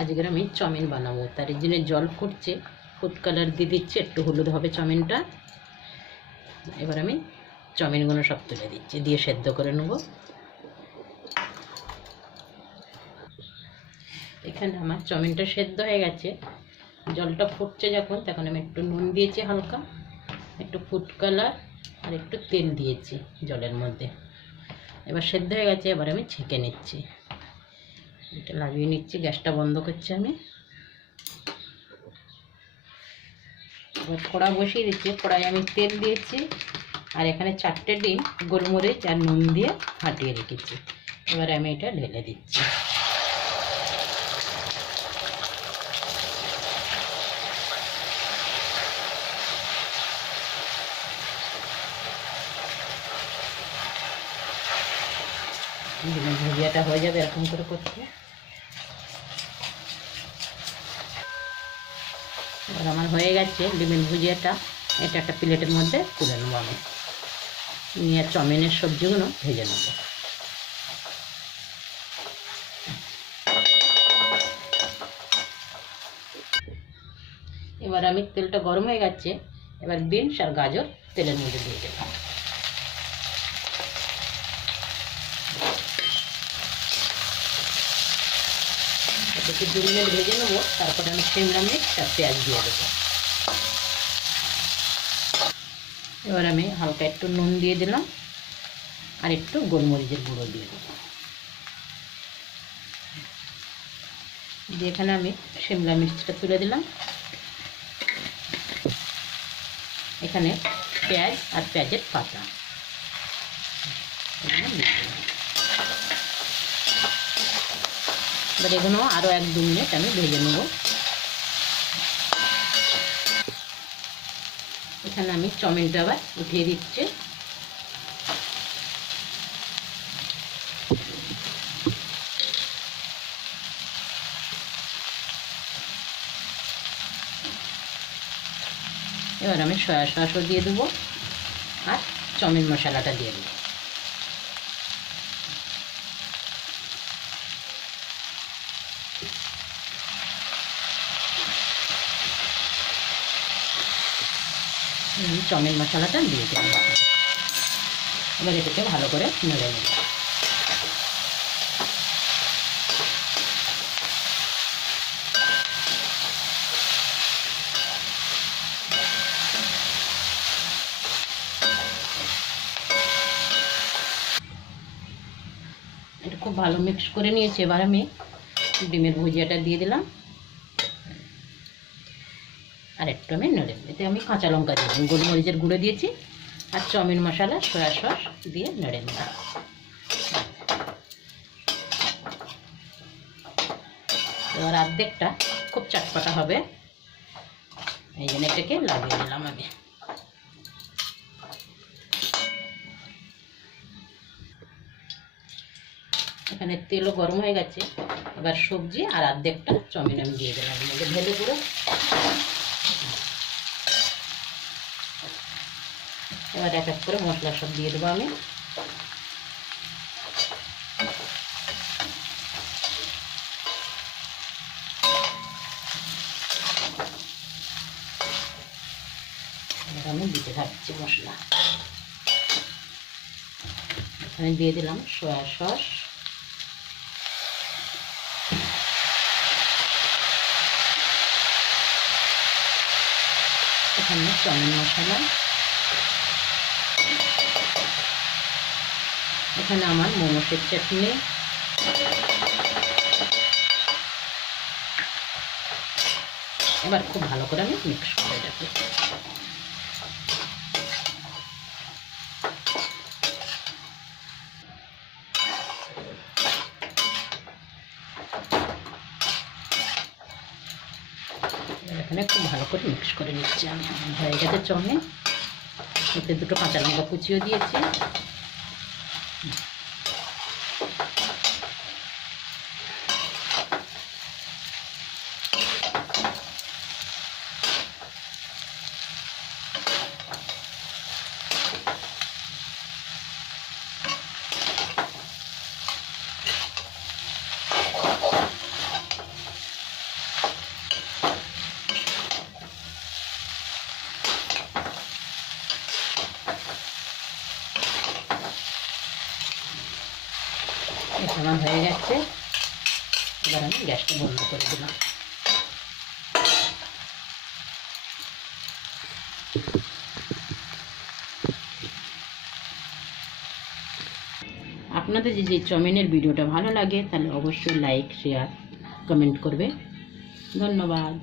আজকে আমি চাউমিন বানাবো, তার জন্য জল ফুটছে, ফুড কালার দিয়ে দিচ্ছি, একটু হলুদ হবে চাউমিনটা। এবার আমি চাউমিনগুলো সব তুলে দিচ্ছি, দিয়ে সেদ্ধ করে নেব। এখানে আমার চাউমিনটা সেদ্ধ হয়ে গেছে, জলটা ফুটছে যখন, তখন আমি একটু নুন দিয়েছি হালকা, একটু ফুড কালার আর একটু তেল দিয়েছি জলের মধ্যে। এবার সেদ্ধ হয়ে গেছে, এবার আমি ছেঁকে নিচ্ছি, এটা লাগিয়ে নিচ্ছি, গ্যাসটা বন্ধ করছি আমি। এবার কড়া বসিয়ে দিচ্ছি, কড়াই আমি তেল দিয়েছি, আর এখানে 4টে ডিম গোলমরিচ আর নুন দিয়ে ফাটিয়ে রেখেছি। এবার আমি এটা ঢেলে দিচ্ছি। ডিমের ভুজিয়াটা হয়ে যাবে এরকম করে করতে। এবার আমার হয়ে গেছে ডিমের ভুজিয়াটা, এটা একটা প্লেটের মধ্যে তুলে নেবো আমি, নিয়ে চাউমিনের সবজিগুলো ভেজে নেব। এবার আমি তেলটা গরম হয়ে গেছে, এবার বিনস আর গাজর তেলের মধ্যে দিয়ে দেবো। এটাকে 2 মিনিট ভেজে নেবো, তারপরে আমি শিমলা মির্চ আর পেঁয়াজ দিয়ে দেবো। এবার আমি হালকা একটু নুন দিয়ে দিলাম, আর একটু গোলমরিচের গুঁড়ো দিয়ে দেবো। দিয়ে এখানে আমি শিমলা মির্চটা তুলে দিলাম। এখানে পেঁয়াজ আর পেঁয়াজের পাতা এবার এগুলো আরও 1-2 মিনিট আমি ভেজে নেব। এখানে আমি চাউমিনটা আবার উঠিয়ে দিচ্ছি। এবার আমি সয়া সসও দিয়ে দেবো, আর চাউমিন মশলাটা দিয়ে দেবো। চাউমিন মশলাটা দিয়ে দেবো। এবার এটাকে ভালো করে নেড়ে নেব। এটা খুব ভালো মিক্স করে নিয়েছি। এবার আমি ডিমের ভুজিয়াটা দিয়ে দিলাম, আর একটু আমি নেড়ে দেবো। এতে আমি কাঁচা লঙ্কা দিয়েছি, গোলমরিচের গুঁড়ো দিয়েছি, আর চাউমিন মশলা সয়া সস দিয়ে নেড়ে নিলাম। এবার অর্ধেকটা খুব চটপটা হবে, এই জন্য এটাকে লাগিয়ে দিলাম আমি। এখানে তেলও গরম হয়ে গেছে, এবার সবজি আর অর্ধেকটা চাউমিন আমি দিয়ে দিলাম ঢেলে পুরো। এবার এক এক করে মশলা সব দিয়ে দেবো আমি। আমি দিতে থাকছি মশলা। এখানে দিয়ে দিলাম সয়া সস, এখানে চাউমিন মশলা, এখানে আমার মোমোসের চাটনি, এবার খুব ভালো করে আমি মিক্স করে দেবো। এখানে খুব ভালো করে মিক্স করে নিচ্ছি আমি। হয়ে গেছে চাউমিন। এতে 2টো কাঁচা লঙ্কা কুচিও দিয়েছি। এটা আমার হয়ে গেছে। এবার আমি গ্যাসটা বন্ধ করে দিলাম। আপনাদের যদি চাউমিনের ভিডিওটা ভালো লাগে তাহলে অবশ্যই লাইক, শেয়ার, কমেন্ট করবে। ধন্যবাদ।